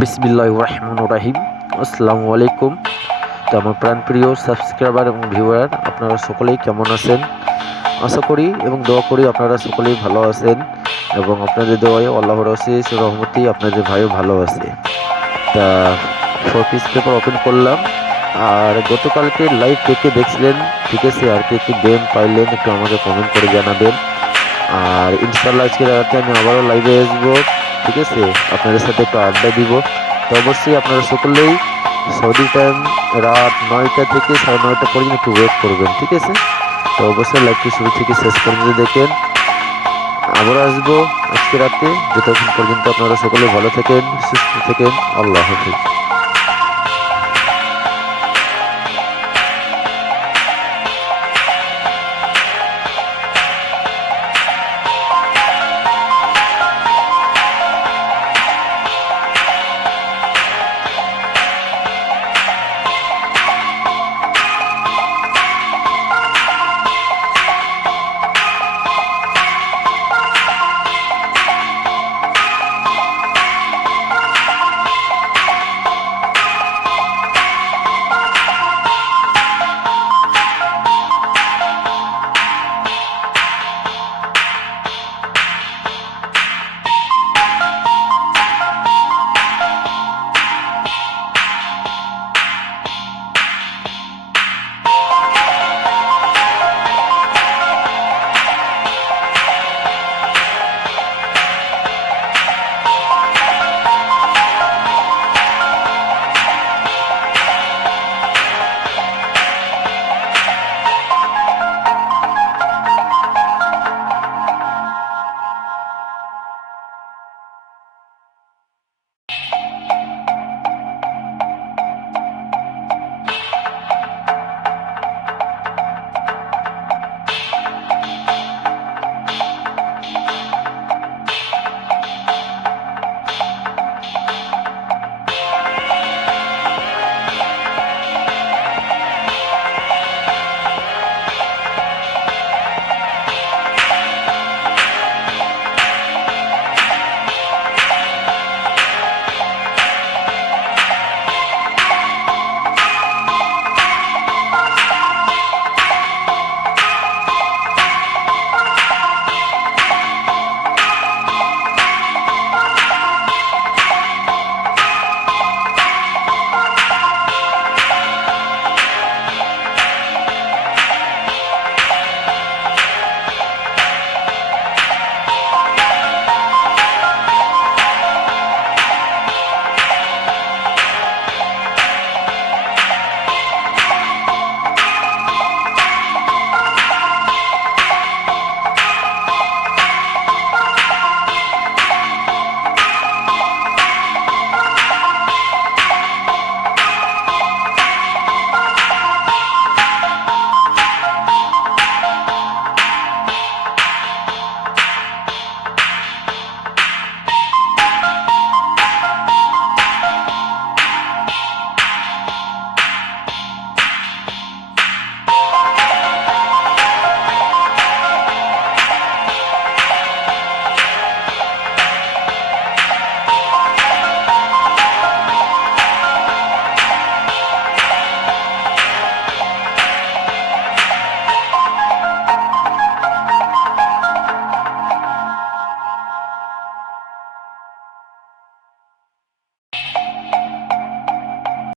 বিসমিল্লাহির রহমানির রহিম। আসসালামু আলাইকুম। তো আমার প্রাণপ্রিয় সাবস্ক্রাইবার এবং ভিউয়ার, আপনারা সকলেই কেমন আছেন? আশা করি এবং দোয়া করি আপনারা সকলেই ভালো আছেন এবং আপনাদের দোয়ায় আল্লাহর অশেষ রহমতে আপনাদের ভাইও ভালো আছে। তা 4 পিস পেপার ওপেন করলাম। আর গতকালকে লাইভ কে কে দেখছিলেন, ঠিক আছে, আর কে কি গেম পাইলেন একটু আমাকে কমেন্ট করে জানাবেন। আর ইনশাআল্লাহ আজকে রাতে আমি আবারও লাইভে আসবো, ঠিক আছে, আপনাদের সাথে একটু আড্ডা দিব। তো অবশ্যই আপনারা সকলেই সৌদি টাইম রাত 9টা থেকে 9:30 পর্যন্ত একটু ওয়েট করবেন, ঠিক আছে। তো অবশ্যই লাইভটি শুরু থেকে শেষ পর্যন্ত দেখেন। আবারও আসবো আজকে রাতে, যতক্ষণ পর্যন্ত আপনারা সকলে ভালো থাকেন, সুস্থ থাকেন। আল্লাহ হাফিজ।